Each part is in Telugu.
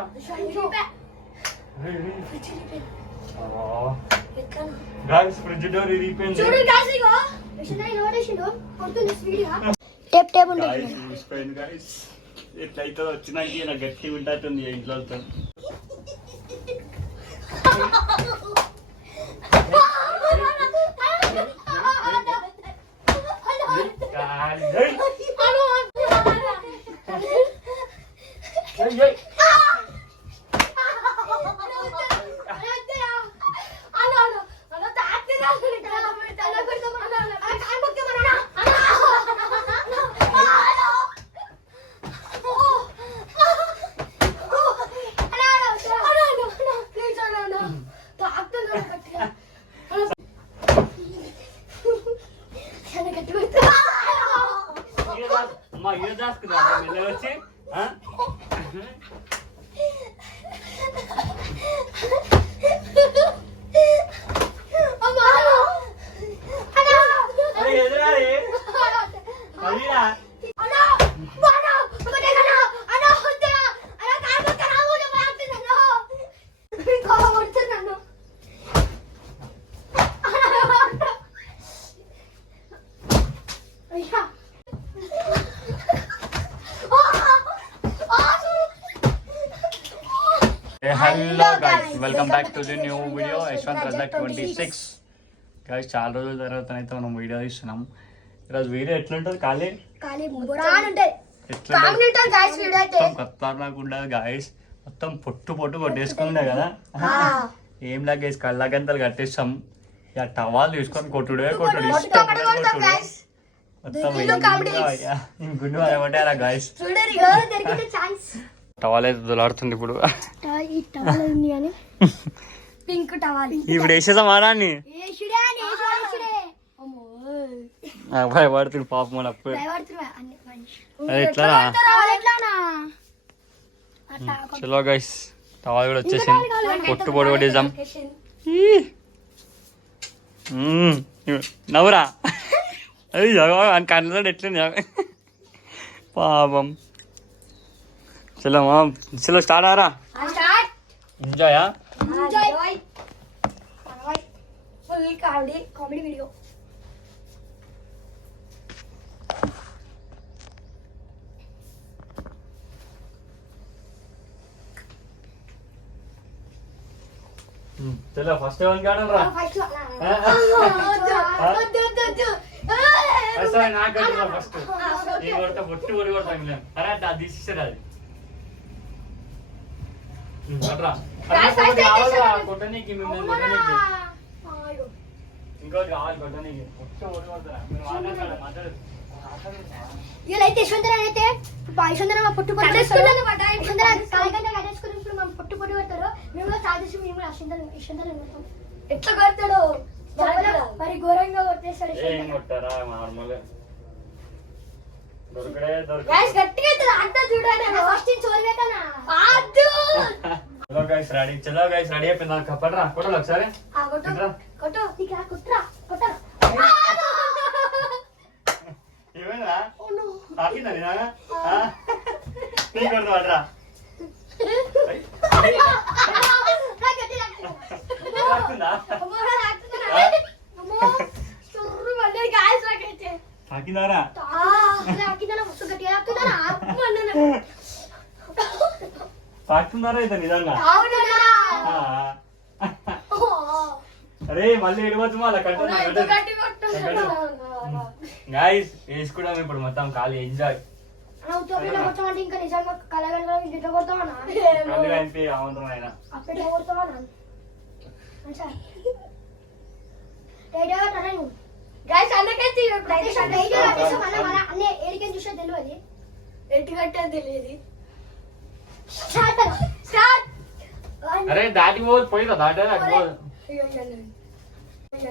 రా గాయస్ ఫ్రిడ్జ్ డోర్ ఇరిగిపోయింది చూడు గాసి ఇగో. విషయం నోటేసిండు కొడుతుంది స్పీడ్గా టేప్ టేప్ ఉంటుంది గాయస్ గాయస్ ఎట్లయితే వచ్చినాక ఈయన గట్టి ఉంటుంది ఇంట్లో అమ్మా Gracias. Back to the new video Yashwanth Razak twenty six guys చాలా రోజుల తర్వాత అయితే మనం వీడియో తీస్తున్నాం. ఈరోజు వీడియో ఎట్లుంటుంది? ఖాళీ? గాయస్ మొత్తం ఖతర్నాక్ ఉండదు గాయస్ మొత్తం పొట్టు పొట్టు కొట్టేసుకుండే కదా. ఏం లాగేసి కళ్ళగంతలు కట్టేస్తాం. ఇక టవాల్ తీసుకొని కొట్టుడే కొట్టుడు. ఇష్టం. మొత్తం. గుండు అలా గాయస్ టవాల్ అయితే దులాడుతుంది ఇప్పుడు. ఈ టవల్ ఉంది అని పింక్ టవల్. ఇప్పుడు ఏషుడే అమ్మో. భయపడుతుంది పాపం మన అప్పుడు ఎట్లా చలో గైస్ టవాల్ కూడా వచ్చేసింది. పొట్టు పొడి కొట్టేసాం మ్మ్. నవ్వురా. అది అని కళ్ళతో ఎట్లుంది పాపం. చలో మా చలో స్టార్ట్ ఆరా start ఎంజాయా enjoy full comedy comedy video చలో ఫస్ట్ ఎవరికి ఆడరా ఫస్ట్ ఫస్ట్ నాకు ఆడరా ఫస్ట్ నీ కొడతా బొట్టు పొడి కొడతా ఇంకా అరే అది తీసిస్తారు అది అట్రా. కొట్టనీకి మిమ్మల్ని కొట్టనీకి. ఇంకోటి కావాలి కొట్టనీకి. పొడి కొడతారా? మీరు మాట్లాడతారా మాట్లాడు. వీళ్ళైతే యశ్వంతరావు అయితే యశ్వంతరావు మా పొట్టు పొట్టు యశ్వంతరావు కాలకంటే కట్టేసుకుని ఇప్పుడు మా పొట్టు పొట్టు కొడతారు. మేము కూడా స్టార్ట్ చేసి మేము కూడా యశ్వంతరావు యశ్వంతరావు కొడతాం. ఎట్లా కొడతాడు? మరి ఘోరంగా కొట్టేస్తాడు నార్మల్ దొరకడే దొరక గైస్ గట్టిగా అయితే అంతా చూడండి. ఫస్ట్ చోరు పెట్టానా అద్దు! చలో గైస్ రెడీ చలో గైస్ రెడీ అయిపోయింది. నాకు కప్పడరా కొట్టాలి ఒకసారి. ఆ కొట్టు. ఇట్రా. కొట్టు. నీకు రా కొట్టురా కొట్టరా ఏమైందా తాకిందా నీ నాన్న? ఆ? నీ కొడతా పడరా తాకుతున్నారా అయితే నిజంగా. అరే మళ్ళీ ఎడవచ్చు మళ్ళీ కట్టు గాయస్ వేసుకున్నాం ఇప్పుడు మొత్తం ఖాళీ ఎంజాయ్ తెలియదు ఎటు కట్టా తెలియదు. స్టార్ట్ స్టార్ట్ అరే దాటి పోదు పోయిరా దాటే దాటి పోదు ప్లీజ్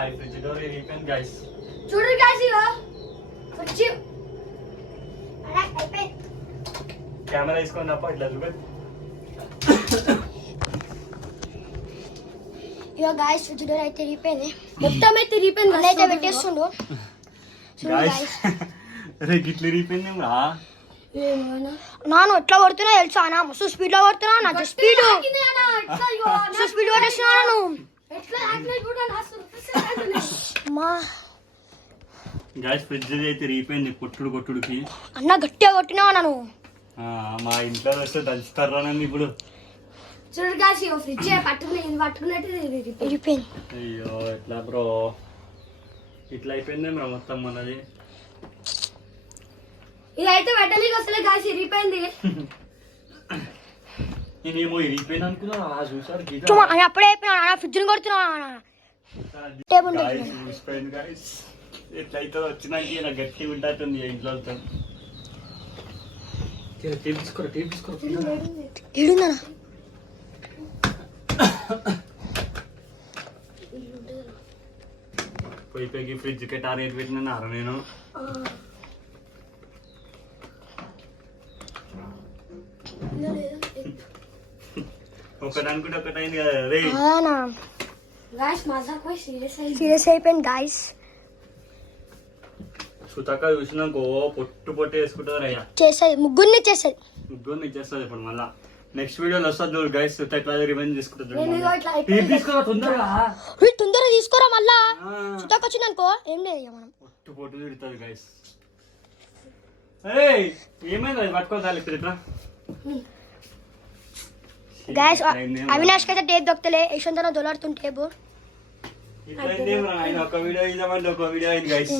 అయిపోయింది. కెమెరా తీసుకొని తప్ప ఇట్లా చూపెట్టు. ఇగో గాయస్ ఫ్రిడ్జ్ డోర్ అయితే తిరిగిపోయింది మొత్తం అయితే తిరిగిపోయింది అన్న అయితే పెట్టేస్తుండు. అరే గిట్ల ఇరిగిపోయింది రా నాను ఎట్లా కొడుతున్నా తెలుసా నా మస్తు స్పీడ్లో కొడుతున్నా నా స్పీడ్ మస్తు స్పీడ్ కొట్టేస్తున్నాను మా గాయ్స్ ఫ్రిడ్జ్ అయితే ఇరిగిపోయింది కొట్టుడు కొట్టుడికి అన్న గట్టిగా కొట్టినావా నన్ను ఆ, మా ఇంట్లో వస్తే దంచుతారా నన్ను ఇప్పుడు చూడు కాసి ఫ్రిడ్జ్ పట్టుకుని ఇది పట్టుకున్నట్టు ఇరిగిపోయింది అయ్యో ఎట్లా బ్రో? ఇట్లా అయిపోయింది బ్రో మొత్తం మనది. ఇదైతే పెట్టడానికి అసలు కాసి ఇరిగిపోయింది నేనేమో ఇరిగిపోయింది అనుకున్నా చూసారు గీత. అప్పుడే అయిపోయినా నా ఫ్రిడ్జ్ కొడుతున్నా టేబుల్ ఊసిపోయింది guys. ఎట్లయితే వచ్చినాక నాకు గట్టి ఉంటుంది ఇంట్లో తీసుకోరా తీసుకోరా. ఇడుందనా పోయి పోయి ఫ్రిడ్జ్కి టార్గెట్ పెట్టినారా నేను. ఒకటి అనుకుంటే ఒకటి అయింది. కదా రే సీరియస్ అయిపోయింది గాయస్ చూసినాకో పొట్టు పొట్టు వేసుకుంటుంది అయ్యా చేసేది ముగ్గురిని చేసేది ముగ్గురు ఇచ్చేస్తుంది ఇప్పుడు మళ్ళా. నెక్స్ట్ వీడియోలో వస్తుంది చూడు గైస్ ఎట్లా రివెంజ్. తీసుకోరా తొందరగా. వీడు తొందరగా తీసుకోరా మళ్ళా. చుట్టాకి వచ్చింది అనుకో ఏం లేదు మనం. పొట్టు పొట్టు తిడుతుంది గైస్ ఏమైంది అది? పట్టుకోవాలి ఇట్లా. అయింది ఏమో. అవినాష్ అయితే టేప్ దొక్కలే యశ్వంతన ఏమో ఆయన ఒక వీడియో ఇద్దామంటే ఒక వీడియో అయింది గైస్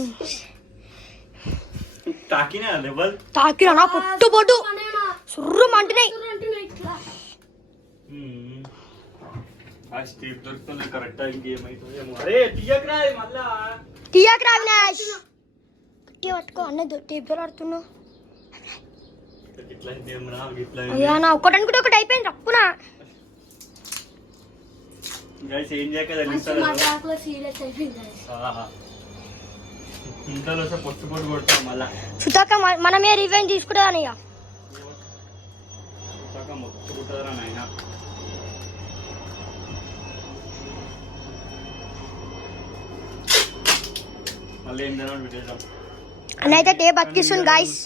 తాకినా లెవెల్? తాకిరా నా పొట్టు పొట్టు. సుర్రు మంటున్నాయి. ఆ స్టీప్ దొరుకుతుంది కరెక్ట్? ఇంకేమైతుంది ఏమో. అరే తీయకరా ఇది మళ్ళా. తీయకరా అవినాష్. గట్టిగా పట్టుకో అన్న టేప్ ఇట్లా అయ్యా నా ఒకటి అనుకుంటే ఒకటి అయిపోయింది తప్పునా గైస్ ఏం చేయక వస్తే పొట్టు పొట్టు కొడతాం మళ్ళా. సుతాక మ- మనమే రివెంజ్ తీసుకుంటుందని ఇక సగం మొత్తం కుట్టదురా నాయన మళ్ళీ ఏం తినాలి పెట్టేద్దాం అన్న అయితే టేప్ అతికిస్తుంది గాయస్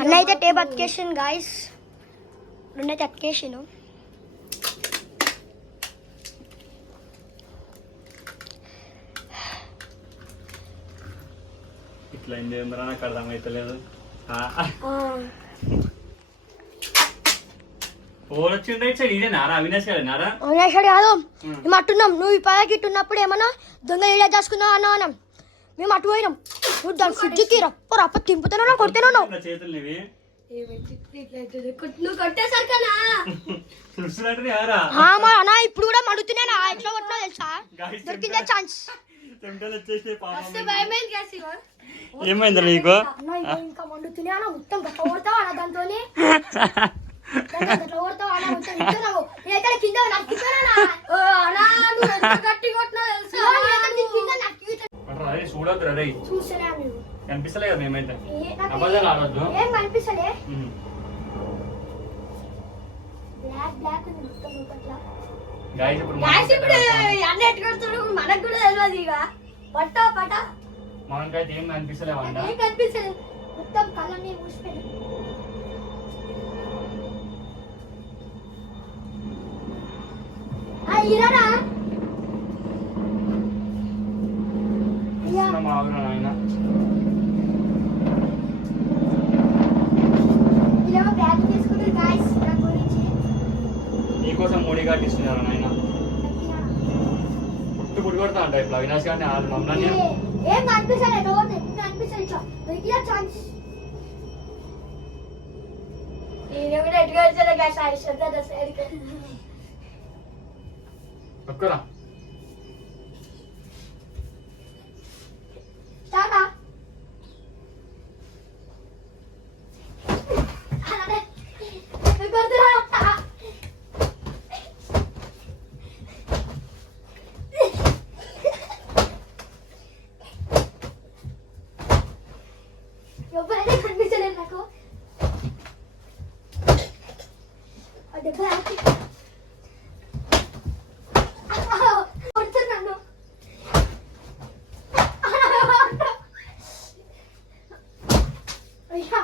అన్న అయితే టేప్ అతికేసింది గాయస్ రెండైతే అతికేసిండు. ఇట్లా ఏంద్రా నాకు అర్థమైతలేదు. ఫోన్ వచ్చిండే సైడ్ ఇదే నారా అవినాష్ గారు నారా అవినాష్ కాదు మేము అట్టున్నాం నువ్వు ఈ పదకి ఉన్నప్పుడు ఏమన్నా దొంగ ఇలా దాచుకున్నావు అన్నా అన్నాం మేము అటు పోయినాం నువ్వు దాని ఫ్రిడ్జ్కి రప్ప రప్ప తింపుతున్నావు కొడుతున్నావు చేతులు నీవి ఇప్పుడు కూడా మడుతున్నానా ఎట్లా కొట్టినా తెలుసా దొరికిందే ఛాన్స్. ఏమైంది నీకు ఇంకా మండుతూనే అన్న మొత్తం కొడతావు అన్న చూడొద్దు రే కనిపిస్తలే కదా మేమైతే. ఏ- నాకు అబద్ధాలు ఆడొద్దు ఏం కనిపిస్తలే? ఉమ్. బ్లాక్ బ్లాక్ ఉంది మొత్తం లోపట్ల గాయస్ ఇప్పుడు గ్యాస్ ఇప్పుడు అన్న ఎట్టు కొడుతున్నాడు? మనకు కూడా తెలియదు ఇక. పట్ట పట్ట మనకైతే ఏం కనిపిస్తలేవంట ఏం కనిపిస్తలేదు. మొత్తం కళ్ళని మూసిపోయినాయి. నీకోసం మూడి కట్టిస్తున్నారు నాయన? నక్కినా. పుట్టు పుట్టు కొడతా అంట ఇప్పుడు అవినాష్ గారిని వాళ్ళు మమ్మల్ని. ఏ- కనిపిస్తలేదు ఇట్లా దొరికిన ఛాన్స్ ఈయన కూడా ఎట్టుగా వచ్చాడు గాయస్ ఆ శ్రద్ధ ఒక్కరా స్టార్టా అలానే కొడుతురా ఎవరైనా కనిపించలేదు నాకు ఆ దెబ్బ తాకి- కొడుతున్నాను అయ్యా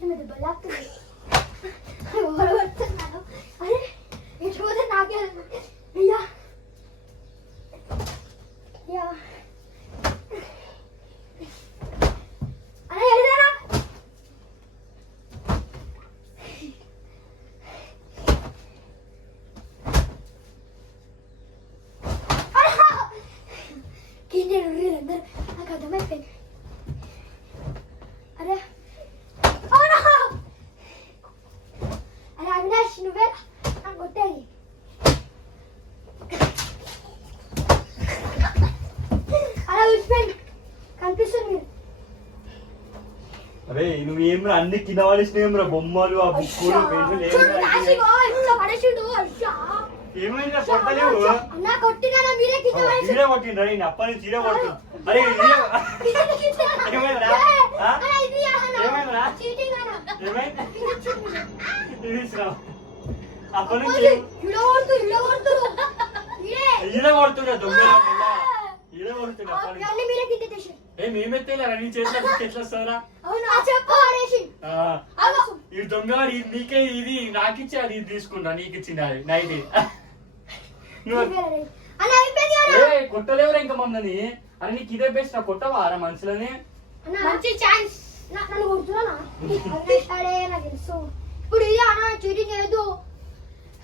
ఏమిటి బలాత్తుంది ఎవరు పడుతున్నాను అరే ఎటు పోతే నాకే అయ్యా అయ్యా అరే ఎడదారా కింద అందరు నాకు అర్థమైపోయింది అరే అవునా? అరే అవినాష్ నువ్వే నాకు కొట్టేది అలా చూసిపోయింది కనిపిస్తుంది మీరు అరే నువ్వు ఏం అన్ని కింద పడేసినాయేమ్రా బొమ్మలు ఆ బుక్కులు పెన్నులు. ఏమైందా కొట్టలేవు? కొట్టినా చీర కొట్టిండ్రా. నేను అప్పటి నుంచి చీర కొడుతున్నా అరే? ఏమైంది? ఇది ఇస్తున్నావు. అప్పటి నుంచి ఈడ కొడుతున్నా దొంగ ఈడ కొడుతున్నా ఏ మేమెత్తేలేరా నీ చేతిలో ఎట్లా వస్తారా ఈ దొంగ ఇది నీకే ఇది నాకు ఇచ్చి అది ఇది తీసుకుంటా నీకు ఇచ్చింది అది నైట్ కొట్టలేవురా ఇంకా మమ్మల్ని. అరే నీకు ఇదే బెస్ట్ నా కొట్టవారా మనుషులని అన్న, మంచి ఛాన్స్ నన్ను కొడుతున్నా ఇప్పుడు ఇది అన్న చీటింగ్ చేయొద్దు.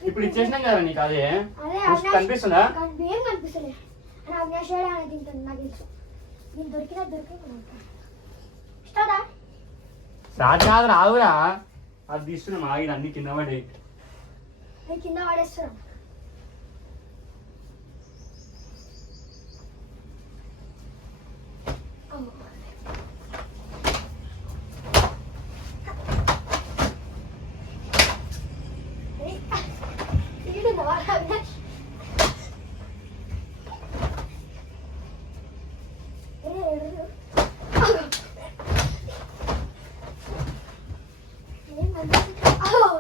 ఇప్పుడు ఇచ్చేసినాం కదా నీకు అదే. కనిపిస్తుందా? కనిపిస్తలే అవినాష్ నాకు తెలుసు. స్టార్టా కాదు రాదురా. అది తీసుకున్నాం ఆగి అన్ని కింద పడి కింద పడేస్తున్నాను అమ్మో. ఏయ్, ఈడున్నావా, అవినాష్? ఏ, ఏడు. ఏం కనిపించట్లేదు. అవ్వ.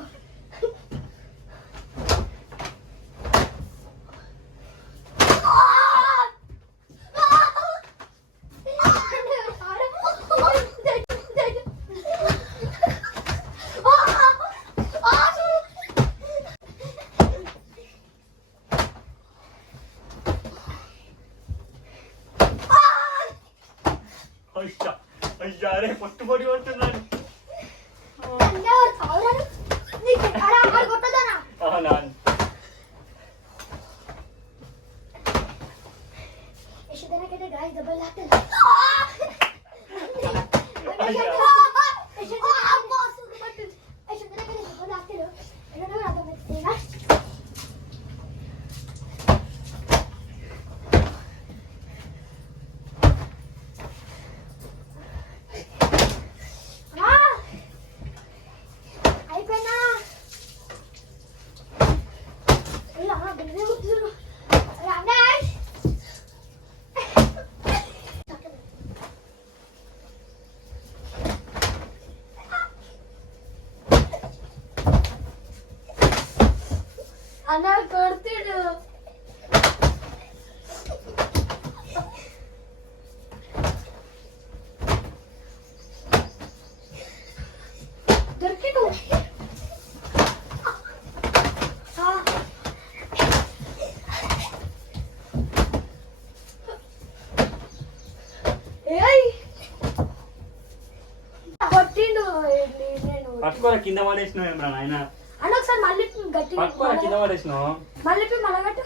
అయ్యా అయ్యా అరే పొట్టు పొడి కొడుతున్నాను అవునా గాయస్ దెబ్బలు తాకుతాయి. అయ్యో. యశోద అమ్మో, సుఖం పట్టింది. యశోద దగ్గర దెబ్బలు తాకుతాయి. యశోద కూడా అర్థమవుతుంది. ఆ! అయిపోయినా ఇలా బిల్లు కూర్చున్నాను రమేష్ అన్న కొడుతుడు దొరికిడు ఆ. ఏయ్ కొట్టిండు ఇది నేను పట్టుకోరా కింద పడేసినావు ఏమరా నాయన? అన్న ఒకసారి మళ్ళీ గట్టి పట్టుకోరా కింద పడేసినావు. మళ్ళీ మలగట్టు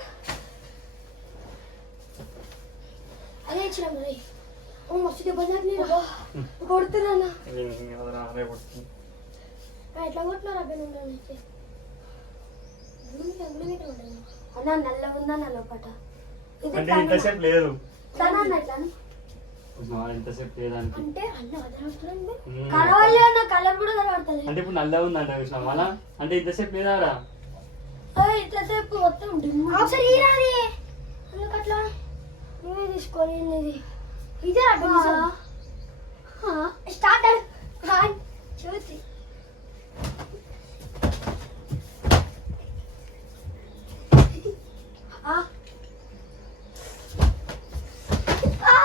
అదే ఇచ్చిన మరి. ఓ మస్తు దెబ్బ తాకినాయి కొడుతున్నా ఎట్లా కొట్టినారు అబ్బాయి నుండి అన్న నల్ల ఉందా నల్ల పట ఇది అంటే ఇంతసేపు లేదు. తన అన్న ఎట్లా ఇంతసేపు లేదానికి. అంటే అంటే ఇప్పుడు నల్ల ఉందంట కృష్ణ మళ్ళా? అంటే ఇంతసేపు లేదారా? ఇంతసేపు మొత్తం ఒకసారి అట్లా? నువ్వే తీసుకొని ఇది స్టార్ట్ చూసి. ఆ. ఆ.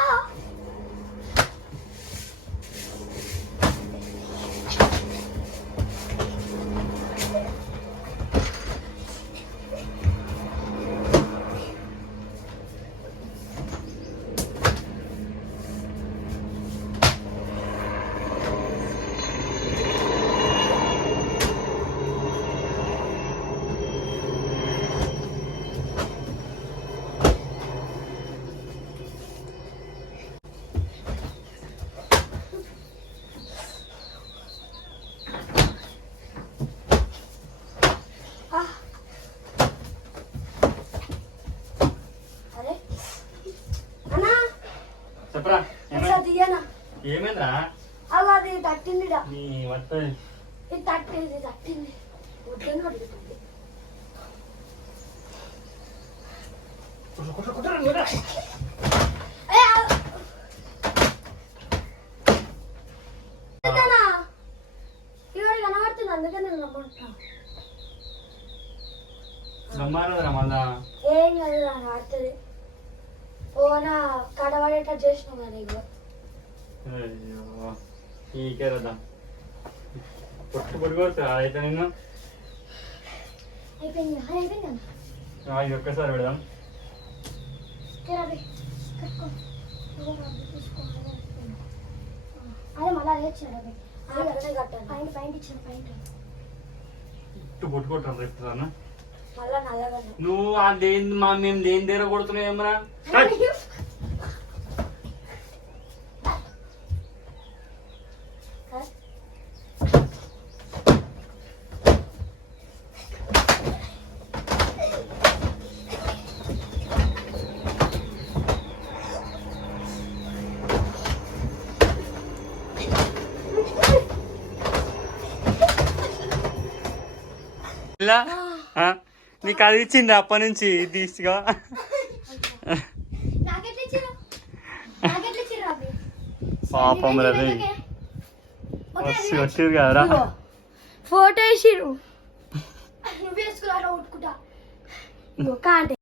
అరే అన్నా చెప్పరా ఒకసారి తీయనా ఏమైందా అలా అది తట్టిందిడా నీ వత్త ఇది తట్టి ఇది తట్టింది వద్దని అడుగుతుంది ఏ, ఆ- ఏంటన్నా? ఈవిడ కనబడుతుంది అందుకే నేను రమ్మంటున్నా బ్రహ్మానందరా మళ్ళా ఏం కాదు నాకు ఆడుతుంది ఓనా కడబడేటట్టు చేసినావు కదా ఇగో అయ్యో ఈకే రదా పొట్టు అయితే నేను అయిపోయింది అది అయిపోయింది అన్న ఆ, ఇది ఒక్కసారి పెడదాం ఇట్టు రేపు నువ్వు ఆ దేని మా మేము దేని దగ్గర కొడుతున్నావు ఏమరా ఇలా ఆ? నీకు అది ఇచ్చింది అప్పటి నుంచి ఇచ్చారు రవి పాపం రవి మస్తు వచ్చిరు కదరా. ఫోటో వేసిరు నువ్వు వేసుకురా